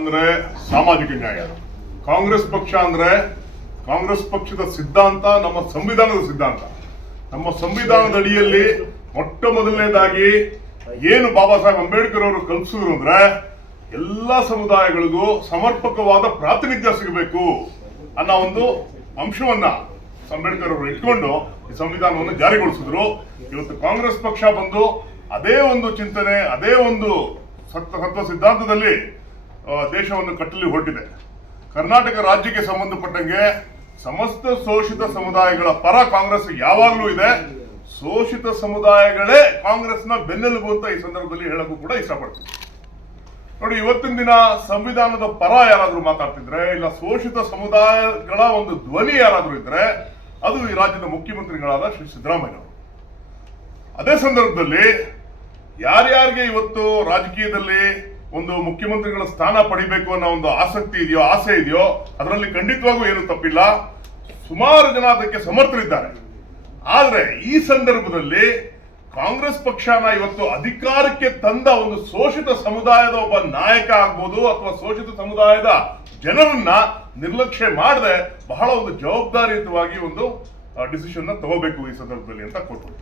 ಅಂದ್ರೆ ಸಾಮಾಜಿಕ ನ್ಯಾಯ. ಕಾಂಗ್ರೆಸ್ ಪಕ್ಷ ಅಂದ್ರೆ ಕಾಂಗ್ರೆಸ್ ಪಕ್ಷದ ಸಿದ್ಧಾಂತ, ನಮ್ಮ ಸಂವಿಧಾನದ ಸಿದ್ಧಾಂತ. ನಮ್ಮ ಸಂವಿಧಾನದ ಅಡಿಯಲ್ಲಿ ಮೊಟ್ಟ ಮೊದಲನೇದಾಗಿ ಏನು ಬಾಬಾ ಸಾಹೇಬ್ ಅಂಬೇಡ್ಕರ್ ಅವರು ಕಲ್ಪಿಸಿದ್ರು ಅಂದ್ರೆ ಎಲ್ಲಾ ಸಮುದಾಯಗಳಿಗೂ ಸಮರ್ಪಕವಾದ ಪ್ರಾತಿನಿಧ್ಯ ಸಿಗಬೇಕು ಅನ್ನೋ ಒಂದು ಅಂಶವನ್ನ ಅಂಬೇಡ್ಕರ್ ಅವರು ಇಟ್ಕೊಂಡು ಈ ಸಂವಿಧಾನವನ್ನು ಜಾರಿಗೊಳಿಸಿದ್ರು. ಇವತ್ತು ಕಾಂಗ್ರೆಸ್ ಪಕ್ಷ ಬಂದು ಅದೇ ಒಂದು ಚಿಂತನೆ, ಅದೇ ಒಂದು ಸತ್ವ ಸಿದ್ಧಾಂತದಲ್ಲಿ ದೇಶವನ್ನು ಕಟ್ಟಲಿ ಹೊರಟಿದೆ ಕರ್ನಾಟಕ ರಾಜ್ಯಕ್ಕೆ ಸಂಬಂಧಪಟ್ಟಂಗೆ ಸಮಸ್ತ ಶೋಷಿತ ಸಮುದಾಯಗಳ ಪರ ಕಾಂಗ್ರೆಸ್ ಯಾವಾಗಲೂ ಇದೆ. ಶೋಷಿತ ಸಮುದಾಯಗಳೇ ಕಾಂಗ್ರೆಸ್ನ ಬೆನ್ನೆಲುಬು ಅಂತ ಈ ಸಂದರ್ಭದಲ್ಲಿ ಹೇಳಕ್ಕೂ ಕೂಡ ಇಷ್ಟಪಡ್ತೀನಿ. ನೋಡಿ, ಇವತ್ತಿನ ದಿನ ಸಂವಿಧಾನದ ಪರ ಯಾರಾದರೂ ಮಾತಾಡ್ತಿದ್ರೆ, ಇಲ್ಲ ಶೋಷಿತ ಸಮುದಾಯಗಳ ಒಂದು ಧ್ವನಿ ಯಾರಾದರೂ ಇದ್ರೆ, ಅದು ಈ ರಾಜ್ಯದ ಮುಖ್ಯಮಂತ್ರಿಗಳಾದ ಶ್ರೀ ಸಿದ್ದರಾಮಯ್ಯ ಅವರು ಅದೇ ಸಂದರ್ಭದಲ್ಲಿ ಯಾರ್ಯಾರಿಗೆ ಇವತ್ತು ರಾಜಕೀಯದಲ್ಲಿ ಒಂದು ಮುಖ್ಯಮಂತ್ರಿಗಳ ಸ್ಥಾನ ಪಡಿಬೇಕು ಅನ್ನೋ ಒಂದು ಆಸಕ್ತಿ ಇದೆಯೋ, ಆಸೆ ಇದೆಯೋ, ಅದರಲ್ಲಿ ಖಂಡಿತವಾಗೂ ಏನು ತಪ್ಪಿಲ್ಲ. ಸುಮಾರು ಜನ ಅದಕ್ಕೆ ಸಮರ್ಥರಿದ್ದಾರೆ. ಆದ್ರೆ ಈ ಸಂದರ್ಭದಲ್ಲಿ ಕಾಂಗ್ರೆಸ್ ಪಕ್ಷನ ಇವತ್ತು ಅಧಿಕಾರಕ್ಕೆ ತಂದ ಒಂದು ಶೋಷಿತ ಸಮುದಾಯದ ಒಬ್ಬ ನಾಯಕ ಆಗ್ಬೋದು ಅಥವಾ ಶೋಷಿತ ಸಮುದಾಯದ ಜನರನ್ನ ನಿರ್ಲಕ್ಷ್ಯ ಮಾಡದೆ ಬಹಳ ಒಂದು ಜವಾಬ್ದಾರಿಯುತವಾಗಿ ಒಂದು ಡಿಸಿಷನ್ ತಗೋಬೇಕು ಈ ಸಂದರ್ಭದಲ್ಲಿ ಅಂತ ಕೊಟ್ಟು